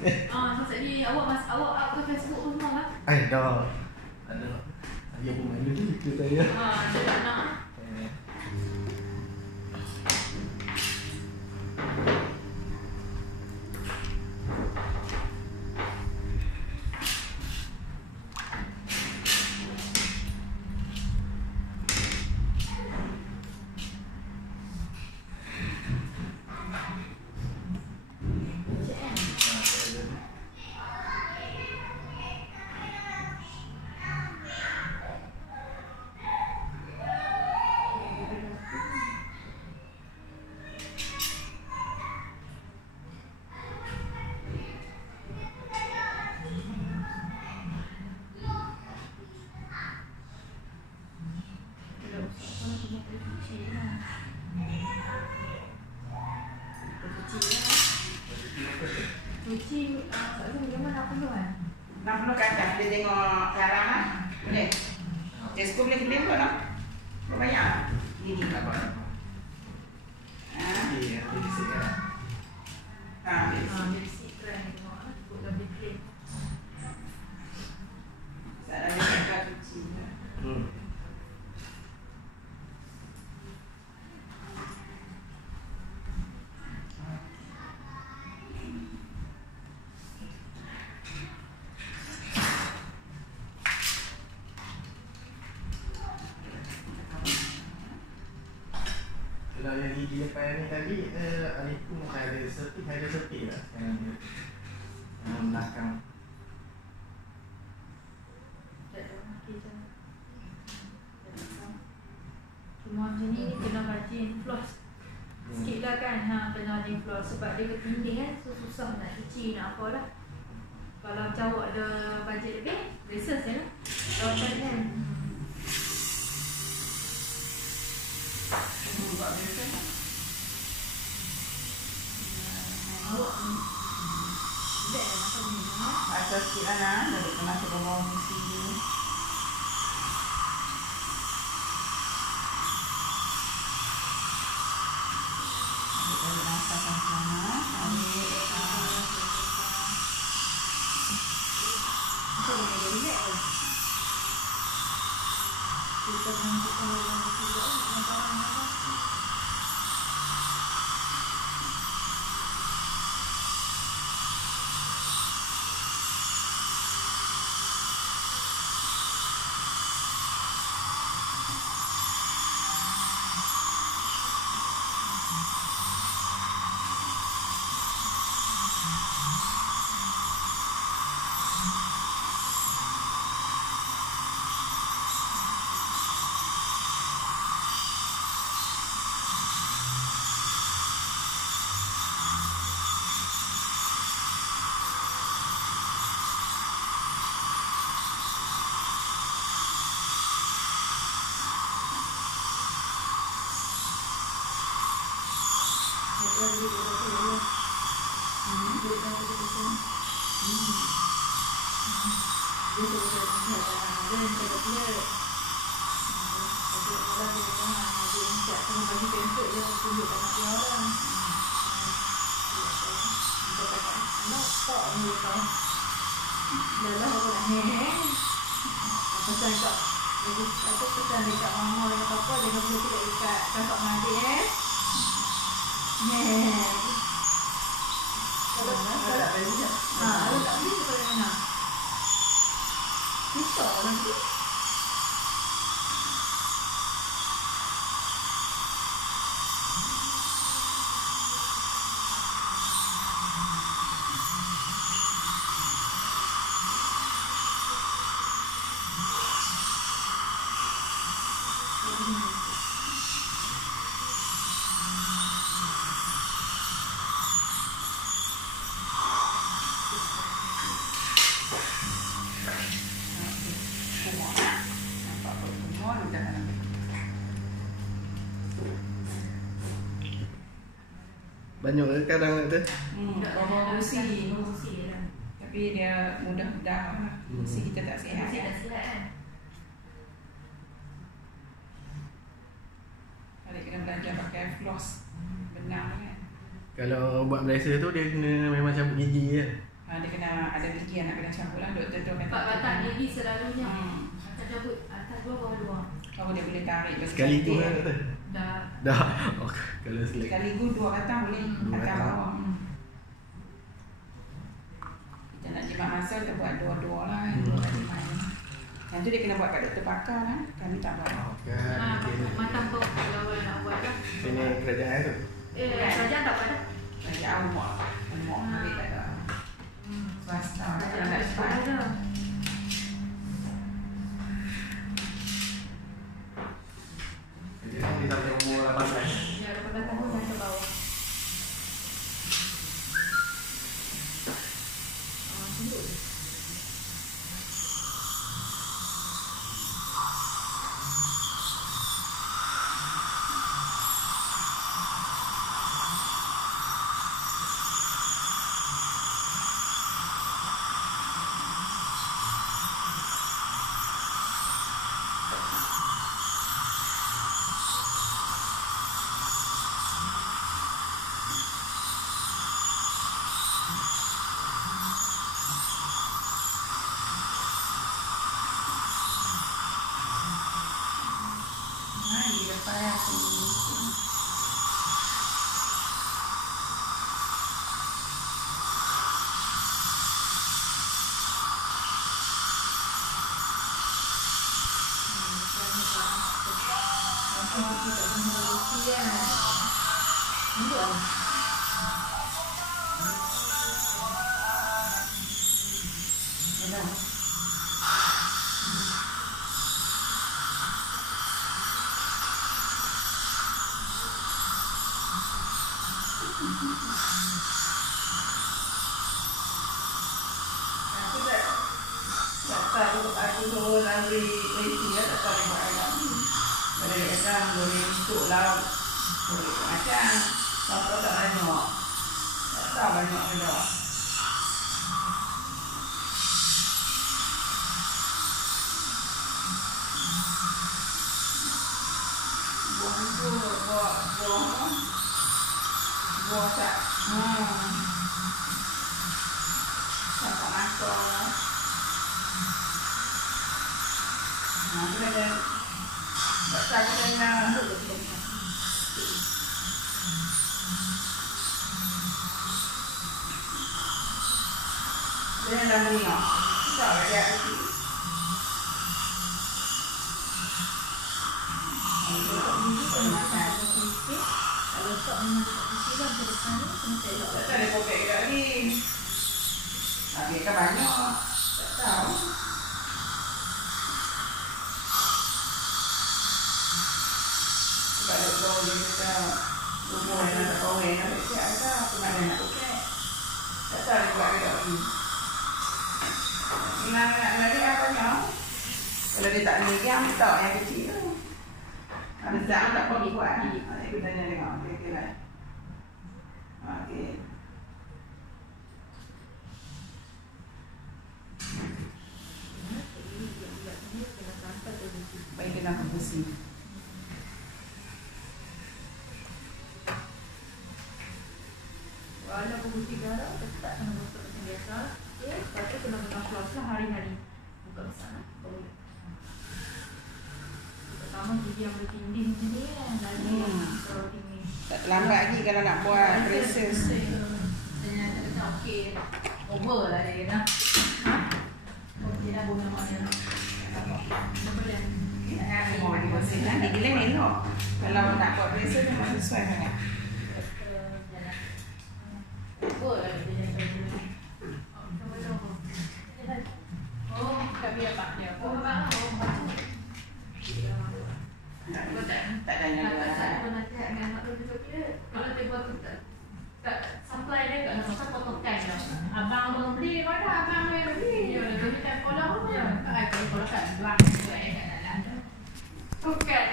Jadi awak ke Facebook tu semua kan? Dah. Ada. Dia pun main dulu kita saya. Dia tak nak. Cuci memang 60 kan? 60 ke atas. Dia tengok sekarang lah. Boleh? Tesco boleh claim kot tak? Berapa banyak? Ini. Apa? Dia bisa kan? Jadi sikran tengok lah. Kut dah boleh claim. Saya dah cakap cuci. Kalau yang gigi lepas ni tadi, Aliku macam ada sepi lah sekarang ni. Yang belakang. Tak ada okey je. Cuma macam ni kena rajin floss. Sikit lah kan, kena rajin floss. Sebab dia bertindih kan, so susah nak cuci, nak apa lah. Kalau macam awak ada bajet lebih, braces je lah. Kalau tak kan. Buat biasa. Awak beg lah makan ni. Baca sikit lah nak. Dah kena coba bawang misi dia. Ambil masakan sana. Ambil Macam mana dia relax lah. Kita menunjukkan orang juga dengan orang apa. Pesan dekat mama dan papa, jangan boleh tidak dekat kakak mengadik Kalau tak beli daripada mana? Risau nanti. Banyak ke kadang tu? Bawa kursi. Lah. Tapi dia mudah dah lah. Kursi kita tak sihat. Kursi tak sihat kan? Balik kena belajar pakai floss. Benang kan. Kalau buat braces tu dia kena memang cabut gigi je. ada fikir nak kena cabut lah. Doktor tu Sebab batak gigi selalunya Hmm. akan cabut atas dua bawah dua. Kalau dia boleh tarik bagi Sekali tu cantik. kan doktor? Dah. Oh, kalau selek. Sekaligus 2 batang boleh. Dua Atas batang. bawah. Kita nak jimat masa kita buat dua-dua lah. Dua kali main. Yang tu dia kena buat kat doktor pakar kan. Kami tak buat. Macam kau kalau nak buat lah. Sini kerajaan tu. Kerajaan tak buat dah. Lagi awak. Awak ambil kat dah. Swasta. Kalau nak cepat. Ada. Jadi sampai umur 18. Ya, 18 tahun dah ke bawah. Tunduk je. Aku suruh lagi racing lah, tak tahu dia buat apa. Boleh datang, boleh untuk lah. Boleh macam. Siapa tak banyak. Tak tahu banyak ke tak. Buah tu, buah tak. Tak masuk lah. Kita ada baca dengan dia dalam ni ah, tak ada itu. Kalau stok memang dekat sisi lah ke depan ni kena tengok. Tak ada poket kat ni. Tapi kan banyak. Tak tahu. Sebab doktor dia kata rumah yang tak kawin nak buat siap tak? Aku nak nak poket. Tak tahu dia buat ke tak ni. Nak lagi apa tau? Kalau dia tak ni yang tak yang kecil tu. Ada tak tak apa buat. Aku tanya tengok. Okey lah. Okey. Baik kena bersih. Kalau pemutih darah tetap kena masuk macam biasa. Lepas tu kena guna floss lah hari-hari. Buka besar lah. Pertama gigi yang bertindih macam ni kan. Lagi kalau tinggi. Tak terlambat lagi kalau nak buat braces. Tanya kata okey. Over lah dia kena. Okey dah guna mana. Tak boleh. Mau dibersih lah. Dia gila elok. Kalau nak buat braces memang sesuai sangat. Over lah dia kena. Oh, tak biar pak dia. Oh, bang. Tak ada yang Kalau ada. nanti anak tu dia kalau dia buat tak supply dia kat masa potongkan dah. Abang belum beli mana abang yang beli. Ya, dia tak pola pun. Tak ada pola kat belakang tu kat dalam tu. Bukan